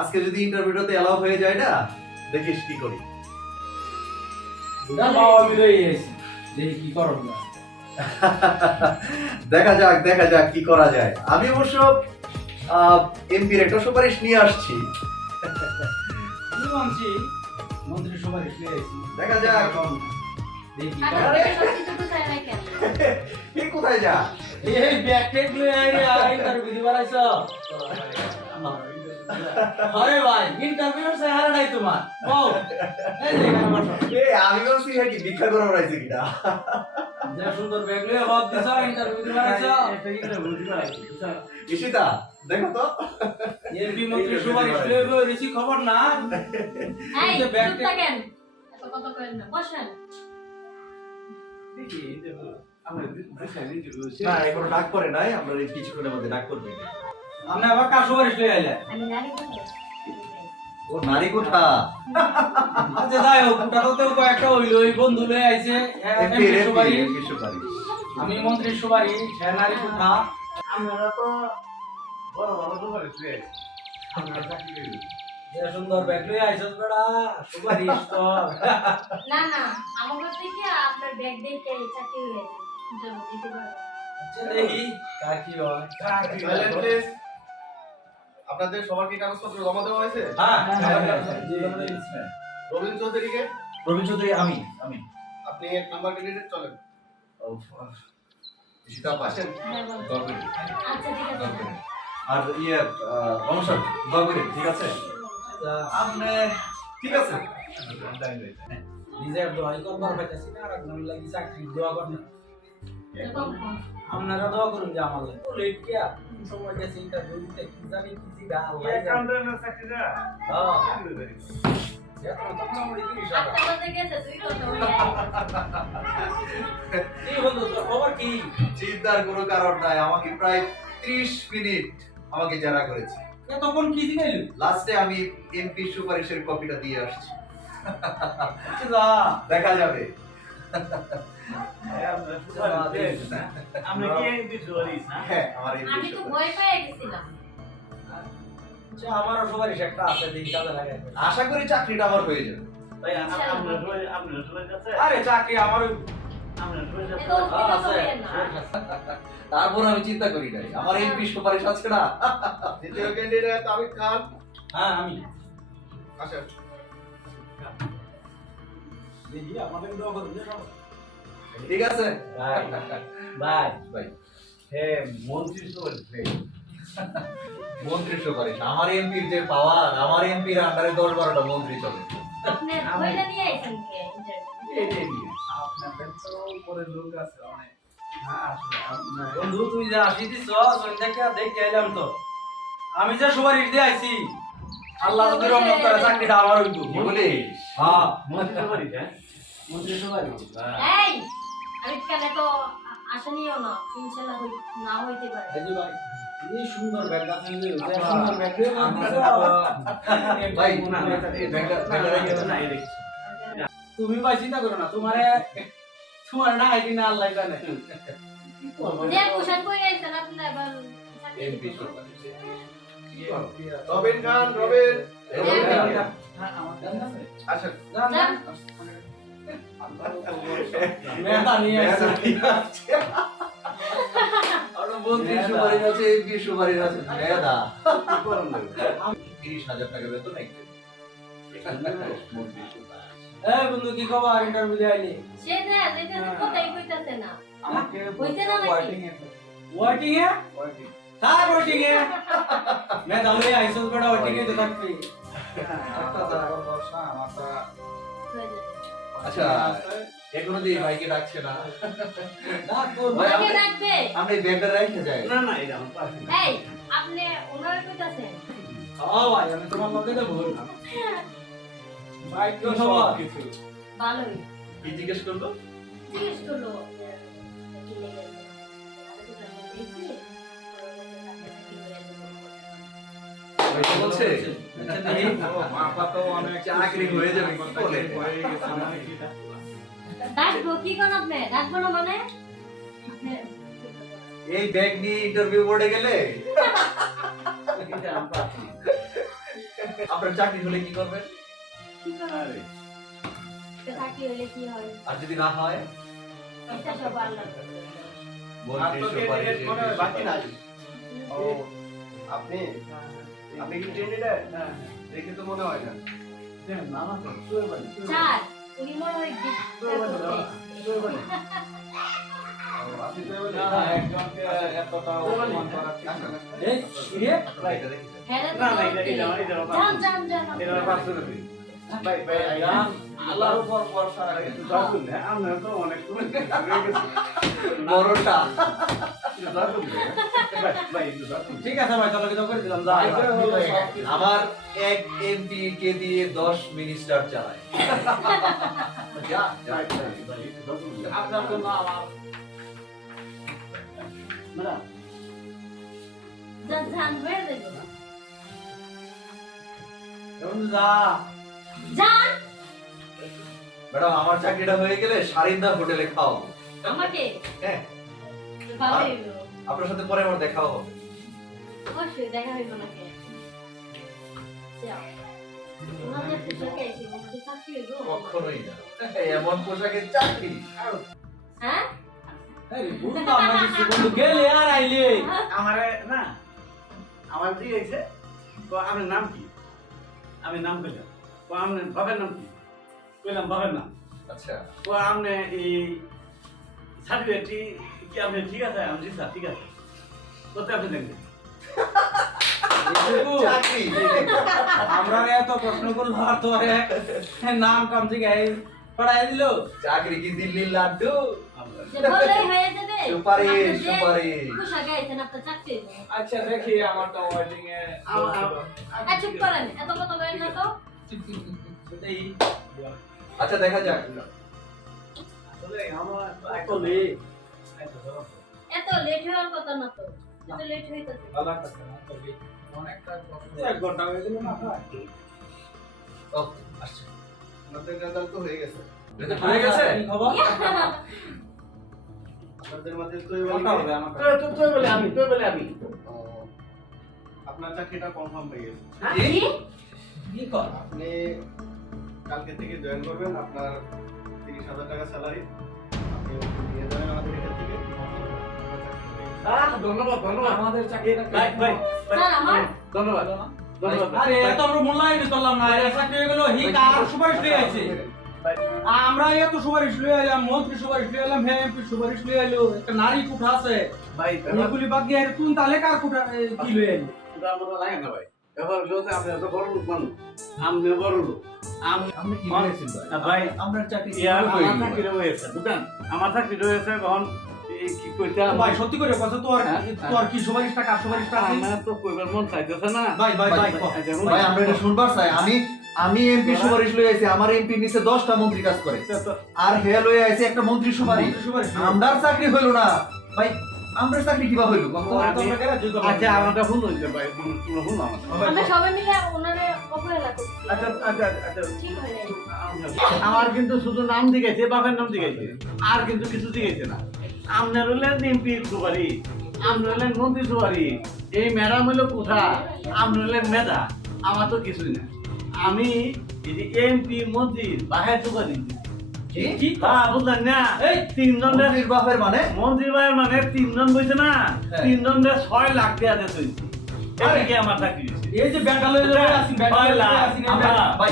আজকে যদি ইন্টারভিউটাতে এলাও হয়ে যায় না, দেখিস কি করি। না বাবা মিলে এসেছি, দেখি কি করব না। দেখা যাক কি করা যায়। আমি অবশ্য এমপির একটা সুপারিশ নিয়ে আসছি। আমি মানছি মন্ত্রী সুপারিশ নিয়ে এসেছি, দেখা যাক এখন দেখি কি আরে করে। সত্যি তো চাই না কেন? কি কোথায় যা এই ব্যাগ টেক লয়ে আই ইন্টারভিউ দিবার আইছো? আরে ভাই ইন্টারভিউ চেহারা নাই তোমার, বউ এই যে এখানে বসো। আমি বলছি কি ভিক্ষা করে রাইছে কিনা। যে সুন্দর ব্যাগ লয়ে হব দিছো, ইন্টারভিউ দিবার আইছো, এটা ইন্টারভিউ দিবার আইছো, বুঝছো? ইশিতা দেখো তো। এমপি মন্ত্রী সুপারিশ লয়ে রিসি খবর না। এই যে ব্যাগ চুপ থাকেন, এত কথা করেন না, বসেন। না এখনো ডাক করে নাই, আমরা এই কিছুক্ষণের মধ্যে ডাক করবে। আপনি আবার কার সুপারিশ লয়ে আইলে? আমি নারী বলবো। ও নারী কোঠা। আচ্ছা যাই হোক, ওটাতেও কয়েকটা হইল, ওই বন্ধু লয়ে আইছে এমপি সুপারিশ, এমপি সুপারিশ। আমি মন্ত্রী সুপারিশ, হ্যাঁ নারী কোঠা। আমরা তো বড় বড় সুপারিশ পেয়ে আমরা চাকরি করি। যে সুন্দর ব্যাগ লয়ে আইছস বেড়া, সুপারিশ তো। না না, আমাকে থেকে আপনার ব্যাগ দেখে চাকরি হয়ে যায়। ইন্টারভিউ দিতে পারবো। আচ্ছা দেখি কার কি হয়। Silent please. আপনাদের সবার কি কাগজপত্র জমা দেওয়া হয়েছে? হ্যাঁ রবীন চৌধুরীকে রবীন চৌধুরী আমি। আপনি 1 নাম্বার ক্যান্ডিডেট চলেন। ইশিতা পাশেন হ্যাঁ বলো। দরকার। আচ্ছা ঠিক আছে। আর রমশান দরকার ঠিক আছে। আপনি ঠিক আছে। নিজের দোয়াই করবার পাইতাছি না, আর একজন লাগি চাকরি দোয়া করেন। এরকম কম। আপনারা দোয়া করুন যে আমার লাগে লেট কি আর সময় গেছে ইন্টারভিউ দিতে, কি জানি কি জিগা আল্লাহ জানে। অ্যাকাউন্টেন্টের চাকরিটা হ্যাঁ চাকরি করি। এখন তো আমরা ওই জিনিস আটটা বাজে গেছে, তুই কথা বলে আয়। কি বন্ধু তোর খবর কি? চিন্তার কোনো কারণ নাই, আমাকে প্রায় 30 মিনিট আমাকে জেরা করেছে। তখন কি জিগাইলু? লাস্টে আমি এমপি সুপারিশের কপিটা দিয়ে আসছি। আচ্ছা যা দেখা যাবে। আপনি কি এমপি সুপারিশ না? হ্যাঁ আমার এমপি আমি তো সুপারিশ। ভয় পেয়ে গেছিলাম। আচ্ছা আমারও সুপারিশ একটা আছে, দেখি কাজে লাগাই। আশা করি চাকরিটা আমার হয়ে যাবে। ভাই আপনার সবাই কাছে আরে চাকরি আমার ওই আপনার সবাই কাছে এত অস্থিরতা আছে। করেন না। তারপর আমি চিন্তা করি নাই, আমার এমপি সুপারিশ আছে না। দ্বিতীয় ক্যান্ডিডেট আবিদ খান হ্যাঁ আমি আসেন। দেখি আমাদের দোয়া করুন যে সব। ঠিক আছে বাই বাই ভাই। হ্যাঁ মন্ত্রী সুপারিশ মন্ত্রী সুপারিশ, আমার এমপির যে পাওয়ার, আমার এমপির আন্ডারে 10-12টা মন্ত্রী চলে। আপনি ভয়টা নিয়ে আইছেন কে ইন্টারভিউ? আপনাদের তো উপরে লোক আছে অনেক। হ্যাঁ আসলে আপনার বন্ধু তুই যা আসিস সন্ধ্যাকে দেখে এলাম তো, আমি যে সুপারিশ দিয়ে আইছি, আল্লাহ যদি রহমত করে চাকরিটা আমার হইব। কি বলিস? হ্যাঁ মন্ত্রী সুপারিশ হ্যাঁ মন্ত্রী সুপারিশ। এই আমি কেন তো আশা নিও না, ইনশাআল্লাহ না হইতে পারে। এই যে ভাই এই সুন্দর ব্যাগটা তুমি যে সুন্দর ব্যাগ দিয়ে ভাই, না, ব্যাগটা রেখে না এই দেখছি। তুমি ভাই চিন্তা করো না, তোমার না আইডি না আল্লাহ জানে। যে পোশাক পরে আইছেন আপনি এবার চাকরি এমপি দিবেন। সুপারিশ। রবিন খান রবিন হ্যাঁ আমার জানা আছে। আসেন। জান যান। মেধা নিয়ে আসছে। আর মন্ত্রী সুপারিশ আছে, এমপি সুপারিশ আছে, মেধা। কি করেন না? 30,000 টাকা বেতন একদিন। মন্ত্রী সুপারিশ। এই বন্ধু কি খবর, ইন্টারভিউ দিয়ে আইলি? সে না যেতে কথাই কইতাছে না। আমাকে হইছে না নাকি? ওয়াইটিং এ ওয়ার্কিং থাক, ওয়াইটিং এ মেধা লই আইছস বড় ওয়াইটিং এ তো থাকবি। একটা জায়গা বসা মাথা হয়ে যাবে। আচ্ছা এখনো দিয়ে ভাইকে ডাকছে না। না তোর ভাই, আমাকে ডাকবে। আমরা এই ব্যাগটা রাখতে যাই। না না এটা আমার পাশে না। এই আপনি ওনারে কইতাছেন? ও ভাই আমি তোমার লগে দেব না ভাই কি খবর? কিছু ভালোই। কি জিজ্ঞেস করলো? জিজ্ঞেস করলো যে, কি লেগেছে? আমি তো জানি দেখছি। ভাই কি বলছে? আচ্ছা দেখি মাপা তো অনেক চাকরি হয়ে যাবে কি বলে? হয়ে গেছে অনেক এটা। ডাকবো কি কোন আপনি? ডাকবো না মানে? এই ব্যাগ নিয়ে ইন্টারভিউ বোর্ডে গেলে এটা আমার পাশে। আপনার চাকরি হলে কি করবেন? কি করবে? তো চাকরি হলে কি হয়? আর যদি না হয়? এটা সব আল্লাহ। মন্ত্রী সুপারিশ বাকি নাই। ও, আপনি আপনি কি ক্যান্ডিডেট? দেখে তো মনে হয় না। না না তুই বল। চার উনি মনে হয় গিফট তুই বল। আপনি তুই বল। একজনকে এতটা অপমান করা ঠিক না। এই ইয়ে হ্যাঁ না না এটা জান জান জান এটা পাঁচশো না তুই। ভাই ভাই জান, আল্লাহর উপর ভরসা রাখেন। দাদু না আমরা তো অনেক রয়ে গেছে। বড়টা দাদু ভাই ভাই দাদু ঠিক আছে ভাই, তাহলে তো করে দিলাম। যা এবারে হলো সব কিছু। আমার এক এমপি কে দিয়ে 10 মিনিস্টার চালায়। যা যা ভাই ভাই দাদু আপনার জন্য আমার ম্যাডাম জান জান হয়ে যাবে এখন যা। জান ম্যাডাম আমার চাকরিটা হয়ে গেলে সারিন্দা হোটেলে খাওয়াবো। আমাকে হ্যাঁ, ভালোই হলো আপনার সাথে পরে আমার দেখা হবে। অবশ্যই দেখা হইব নাকি যাও ওনাদের পোশাকে আইছি আমাকে চাকরি হইব কখনোই না, এমন পোশাকের চাকরি। হ্যাঁ আরে বুঝলাম না কিছু, বন্ধু গেলে আর আইলে। আমারে না আমার কি হয়েছে তো আপনার নাম কি আমি নাম কইলাম তো আপনার বাবার নাম কি কইলাম বাবার নাম আচ্ছা, তো আপনি এই সার্টিফিকেটটি কি আপনি ঠিক আছে আমি জি স্যার ঠিক আছে কোথায় আপনি দেখবেন এইটুকু চাকরি। আমরা এত প্রশ্ন করলো আর তো নাম কাম থেকে পড়াই দিল। চাকরি কি দিল্লির লাড্ডু? যে বললেই হয়ে যাবে সুপারিশ, আপনি যে সুপারিশ। পোশাকে আইছেন আপনার চাকরি হইব আচ্ছা দেখি আমারটা ওয়েটিং এ চুপ করেন এত কথা বলেন না তো সেটাই। আচ্ছা দেখা যাক। আসলে আমার এত লেট এত লেট হওয়ার কথা না তো এত লেট হইতাছে ভালো লাগছে না তো লেট অনেকটা কষ্ট। 1 ঘন্টা হয়ে গেল না ভাই? ও, আসছে। আপনাদের রেজাল্ট তো হয়ে গেছে রেজাল্ট হয়ে গেছে? কি খবর? আপনাদের মাঝে তো কোনটা হবে আমার? তুই বলে আমি আপনার চাকরিটা কনফার্ম হয়ে গেছে কি কি কর? আপনি কালকে থেকে জয়েন করবেন আপনার 30,000 টাকা স্যালারি আপনি নিয়ে যাবেন আমাদের এখান থেকে ধন্যবাদ ধন্যবাদ আমাদের চাকরিটা ভাই ভাই স্যার আমার ধন্যবাদ ধন্যবাদ আরে এত আমরা মূল্যায়ন করলাম না, এর চাকরি হয়ে গেল হি কার সুপারিশ দিয়ে আছে। আমরা এত সুপারিশ লয়ে এলাম, মন্ত্রী সুপারিশ লয়ে এলাম, হ্যাঁ এমপি সুপারিশ লয়ে এলো, একটা নারী কুঠা আছে ভাই এগুলি বাদ দিয়ে তুই তাহলে কার কুঠা কি লয়ে এলি? এটা আমরা লাগে না ভাই এবার লোকে আপনি এত বড় লোক মানুষ আপনি বড় লোক আপনি কি বলেছেন ভাই? ভাই আপনার চাকরি ইয়ার কিভাবে হয়ে আমার গেল? চাকরি রয়েছে বুঝলেন আমার চাকরি রয়েছে এখন এই কি কইতে ভাই সত্যি করে কথা, তোর কি সুপারিশটা কার সুপারিশটা আছে? আমার তো কইবার মন চাইতেছে না ভাই ভাই ভাই কহ। ভাই আমরা এটা শুনবার চাই। আমি এমপি সুপারিশ লয়ে আইছি, আমার এমপি নিচে 10টা মন্ত্রী কাজ করে, আর হে লয়ে আইছে একটা মন্ত্রী সুপারিশ। মন্ত্রী সুপারিশ আমরার চাকরি হইলো না ভাই, আমরার চাকরি কিভাবে হইলো? কত আচ্ছা আমারটা ভুল হইছে ভাই তুমি ভুল আমার আমরা সবাই মিলে ওনারে অবহেলা করছি আচ্ছা আচ্ছা আচ্ছা ঠিক হয় নাই আমার কিন্তু শুধু নাম দিগাইছে বাবার নাম দিগাইছে আর কিন্তু কিছু দিগাইছে না আপনার হলেন এমপি সুপারি আপনার হলেন মন্ত্রী সুপারি এই ম্যাডাম হলো কোঠা আপনার হলেন মেধা আমার তো কিছুই না আমি এই যে এমপি মন্ত্রী বাহায় সুপারি কি? কি হ্যাঁ বুঝলেন না এই তিনজন মন্ত্রীর বাপের মানে? মন্ত্রী ভাইয়ের মানে তিনজন বইছে না হ্যাঁ। তিনজন 6 লাখ টাকা দিয়ে তুলছি এদিকে আমার চাকরি হয়েছে এই যে ব্যাংক লয়ে আসি, ব্যাংক লয়ে আসি আমরা ভাই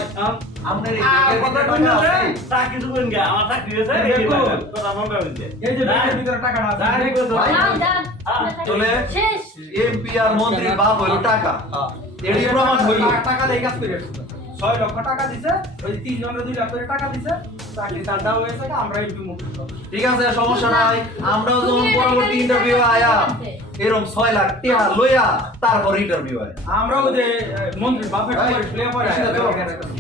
আপনার এই ব্যাগের কথা ভিতরে কইন টাকা আছে? চাকরি তো কইন আমার চাকরি হয়েছে এই এই দেখো। কথা আমার হয়েছে এই যে ব্যাংকের ভিতরে টাকাটা আছে। যাই কইতো। ভাই, যান যান চলে। শেষ এমপি আর মন্ত্রীর বাপ হইলো টাকা। এটি প্রমাণ হইলো। টাকা দিয়ে কাজ করে আসছে। 6 লক্ষ টাকা দিছে, ওই 3 জনের 2 লাখ করে টাকা দিছে, চাকরি তারটা হয়েছে, আমরা এমপি মুক্ত সব। ঠিক আছে সমস্যা নাই, আমরাও যখন পরবর্তী ইন্টারভিউ আয়াম এরকম 6 লাখ টাকা লইয়া তারপর ইন্টারভিউ আয়। আমরাও যে মন্ত্রী বাপের ভাই, সুপারিশ লইয়া পরে সেটা তো- ব্যাংকের কাছে।